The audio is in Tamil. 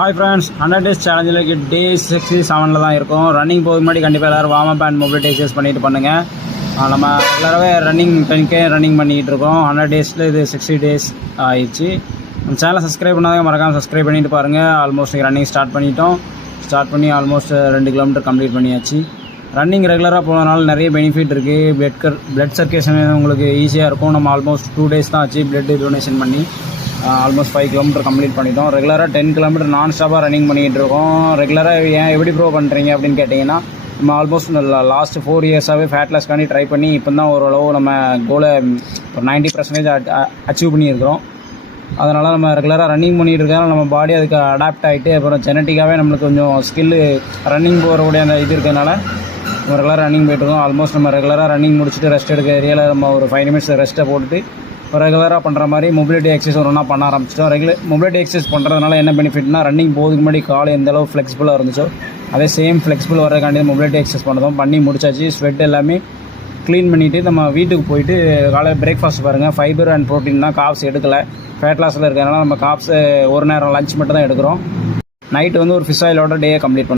ஹாய் ஃப்ரெண்ட்ஸ், 100 days சேலஞ்சில் டே 67 தான் இருக்கும். ரன்னிங் போக முன்னாடி கண்டிப்பாக எல்லோரும் warm up and mobility exercise பண்ணிட்டு பண்ணுங்கள். நம்ம எல்லாருமே ரன்னிங் 10K ரன்னிங் பண்ணிகிட்டு இருக்கோம். 100 days இது 60 days ஆயிடுச்சு. நம்ம சேனலை சப்ஸ்கிரைப் பண்ணாதே மறக்காமல் சப்ஸ்கிரைப் பண்ணிட்டு பாருங்கள். ஆல்மோஸ்ட் ரன்னிங் ஸ்டார்ட் பண்ணி ஆல்மோஸ்ட் 2 கிலோமீட்டர் கம்ப்ளீட் பண்ணியாச்சு. ரன்னிங் ரெகுலராக போனதுனால நிறைய பெனிஃபிட் இருக்குது. பிளட் சர்க்குலேஷன் உங்களுக்கு ஈஸியாக இருக்கும். நம்ம ஆல்மோஸ்ட் 2 days தான் ஆச்சு பிளட் டொனேஷன் பண்ணி. ஆல்மோஸ்ட் 5 கிலோமீட்டர் கம்ப்ளீட் பண்ணிட்டோம். ரெகுலராக 10 கிலோமீட்டர் நான் ஸ்டாப்பாக ரன்னிங் பண்ணிகிட்டு இருக்கோம். ரெகுலராக ஏன் எப்படி ப்ரோ பண்ணுறீங்க அப்படின்னு கேட்டிங்கன்னா, நம்ம ஆல்மோஸ்ட் லாஸ்ட் 4 இயர்ஸாகவே ஃபேட் லாஸ்க்காண்டி ட்ரை பண்ணி இப்போ தான் ஓரளவு நம்ம கோலை ஒரு 90% அச்சீவ் பண்ணியிருக்கிறோம். அதனால் நம்ம ரெகுலராக ரன்னிங் பண்ணிகிட்டு இருக்கனால நம்ம பாடி அதுக்கு அடாப்ட் ஆகிட்டு அப்புறம் ஜெனட்டிக்காகவே நம்மளுக்கு கொஞ்சம் ஸ்கில்லு ரன்னிங் போகிறக்கூடிய அந்த இது இருக்கிறதுனால நம்ம ரெகுலராக ரன்னிங் போய்ட்டுருக்கோம். ஆல்மோஸ்ட் நம்ம ரெகுலராக ரன்னிங் முடிச்சுட்டு ரெஸ்ட் எடுக்க ஏரியாவில் நம்ம ஒரு 5 minutes ரெஸ்ட்டை போட்டுட்டு ரெகுலராக பண்ணுற மாதிரி மொபிலிட்டி எக்ஸசைஸ் ஒன்றா பண்ண ஆரம்பிச்சிட்டோம். மொபிலிட்டி எக்ஸசைஸ் பண்ணுறதுனால என்ன பெனிஃபிட்னா, ரன்னிங் போகிறதுக்கு முன்னாடி கால் எந்த அளவு ஃப்ளெக்சிபிளாக இருந்துச்சோ அதே சேம் ஃப்ளெக்சிபிள் வரதுக்காண்டி மொபிலிட்டி எக்ஸசைஸ் பண்ணி முடிச்சாச்சு. ஸ்வெட் எல்லாமே க்ளீன் பண்ணிவிட்டு நம்ம வீட்டுக்கு போயிட்டு காலையில் பிரேக்ஃபாஸ்ட் பாருங்கள். ஃபைபர் அண்ட் ப்ரோட்டீன் தான், காப்ஸ் எடுக்கலை. ஃபேட் லாஸில் இருக்கிறதுனால நம்ம காப்ஸ் ஒரு நேரம் லஞ்ச் மட்டும் தான் எடுக்கிறோம். நைட்டு ஒரு ஃபிஷ் ஆயிலோட டேயை கம்ப்ளீட் பண்ணுவோம்.